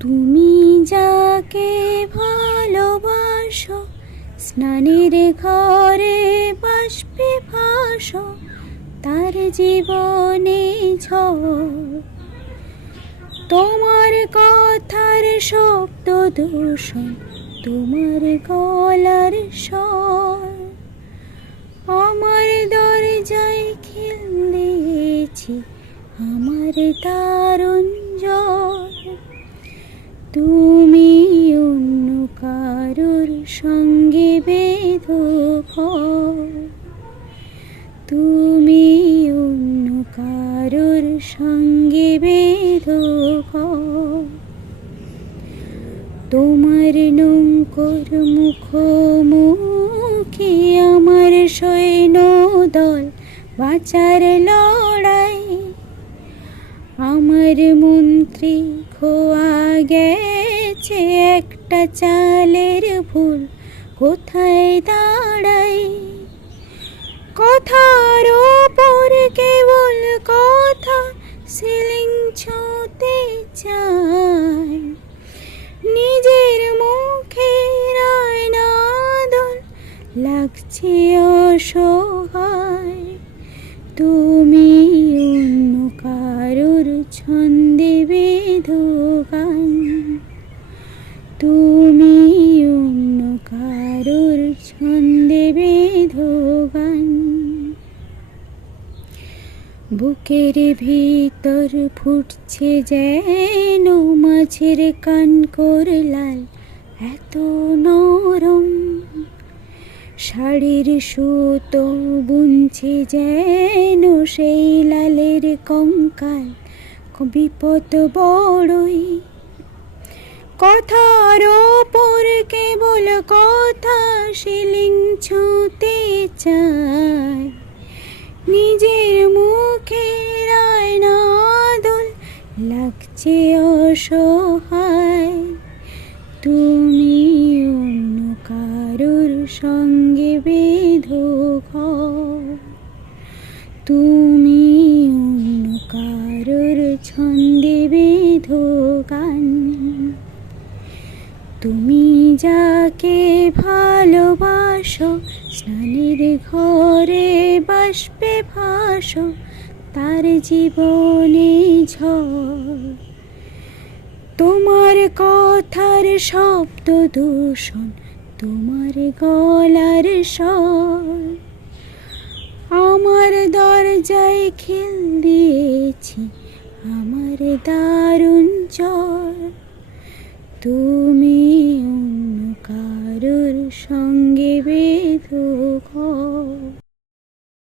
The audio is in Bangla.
তুমি যাকে ভালোবাসো, স্নানের ঘরে বাষ্পে ভাসো, তার জীবনে ঝড়। তোমার কথার শব্দ দূষণ, তোমার গলার স্বর। আমার দরজায় খেল দিয়েছি, আমার দারুণ তুমি অন্য কারোর সঙ্গে বেদ তুমি অন্য কারোর সঙ্গে বেদ তোমার নৌকর মুখোমুখি আমার সৈন্য দল বাঁচার লড়াই আমার মন্ত্রী খোয়া গেছে একটা চালের ভুল। কোথায় দাঁড়াই? কথার ওপর কেবল কথা, সিলিং ছুঁতে চায় নিজের মুখে রায়না দল লাগছে অসহায়। তুমি ছন্দে বেদগান তুমি অন্য কারোর ছন্দে বেদগান বুকের ভিতর ফুটছে যেন মাছের কান লাল, এত নরম। শাড়ির সুতো বুনছে যেন সেই লালের কঙ্কাল। বিপদ বড়ই। কথার ওপর কেবল কথা শিলিং ছুঁতে চায়। নিজের মুখে রায়না দোল লাগছে অসহায়। তুমি অন্য কারোর সঙ্গে বেধ তুমি অন্য কারোর ছন্দে বেধ গান। তুমি যাকে ভালোবাসো, স্নানের ঘরে বাষ্পে ভাসো, তার জীবনে ঝড়। তোমার কথার শব্দ দূষণ, তোমার গলার স্বর। আমার দরজায় খেল দিয়েছি আমার দারুণ জ্বর তুমি